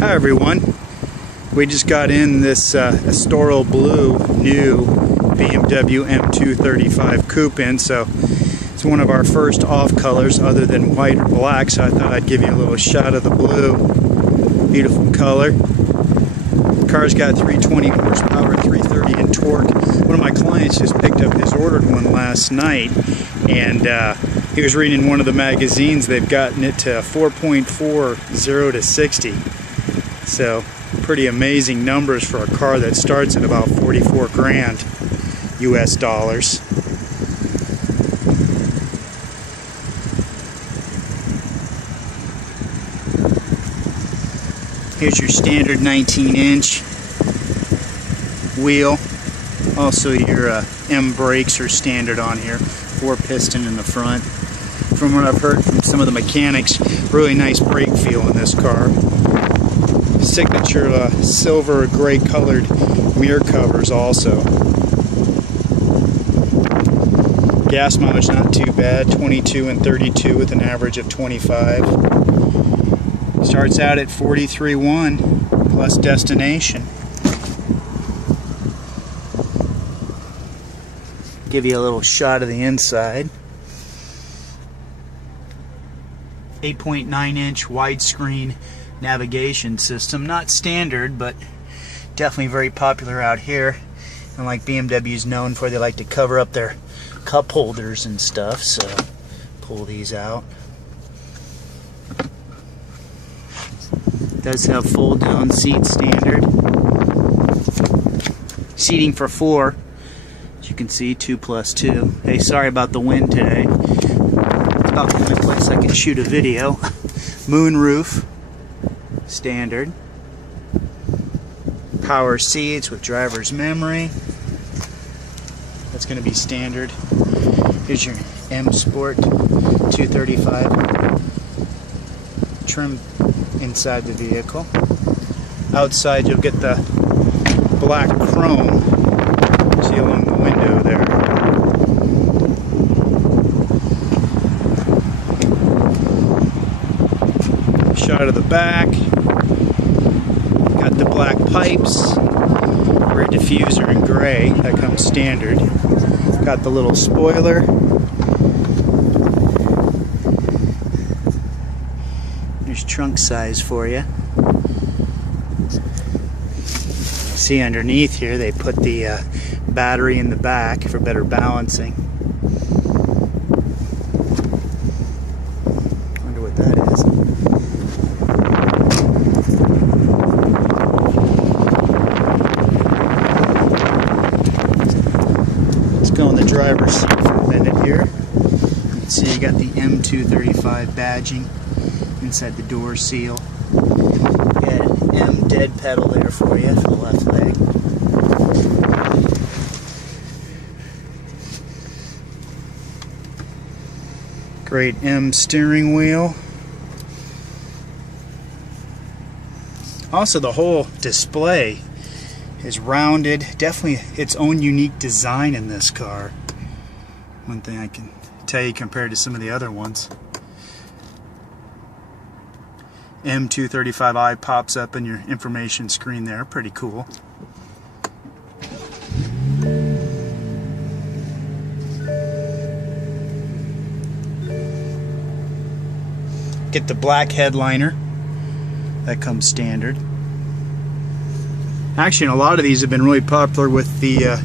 Hi everyone. We just got in this Estoril blue new BMW M235 coupe in, so it's one of our first off colors other than white or black, so I thought I'd give you a little shot of the blue. Beautiful color. The car's got 320 horsepower, 330 in torque. One of my clients just picked up his ordered one last night, and he was reading in one of the magazines they've gotten it to 4.40 to 60. So pretty amazing numbers for a car that starts at about 44 grand US dollars. Here's your standard 19-inch wheel. Also your M brakes are standard on here. 4-piston in the front. From what I've heard from some of the mechanics, really nice brake feel in this car. Signature silver gray colored mirror covers also. Gas mileage not too bad, 22 and 32 with an average of 25. Starts out at 43.1 plus destination. Give you a little shot of the inside. 8.9-inch widescreen navigation system. Not standard, but definitely very popular out here. And like BMW's known for, they like to cover up their cup holders and stuff, so pull these out. Does have fold down seats standard. Seating for 4. As you can see, 2+2. Hey, sorry about the wind today. It's about the only place I can shoot a video. Moonroof. Standard. Power seats with driver's memory. That's going to be standard. Here's your M Sport 235 trim inside the vehicle. Outside you'll get the black chrome. See along the window there. Shot of the back. Got the black pipes, rear diffuser in gray, that comes standard. Got the little spoiler. There's trunk size for you. See underneath here they put the battery in the back for better balancing. Wonder what that is. Go in the driver's seat for a minute here. You can see you got the M235 badging inside the door seal. Got an M dead pedal there for you for the left leg. Great M steering wheel. Also, the whole display is rounded, definitely its own unique design in this car. One thing I can tell you compared to some of the other ones. M235i pops up in your information screen there, pretty cool. Get the black headliner, that comes standard. Actually, a lot of these have been really popular with the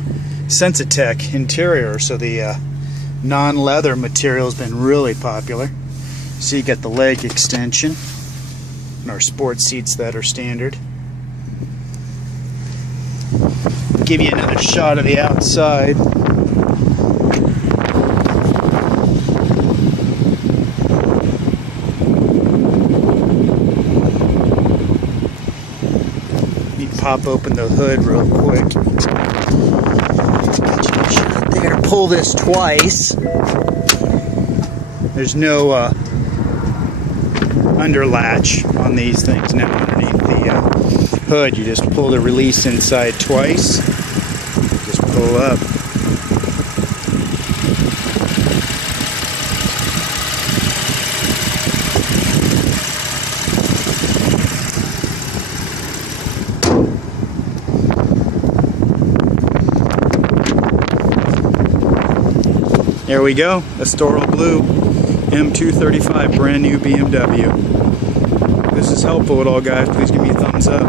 Sensitech interior, so the non-leather material has been really popular. So you get the leg extension and our sports seats that are standard. Give you another shot of the outside. Pop open the hood real quick. Get you a shot there. Pull this twice. There's no under latch on these things now underneath the hood. You just pull the release inside twice. Just pull up. There we go, Estoril Blue M235, brand new BMW. If this is helpful at all, guys, please give me a thumbs up.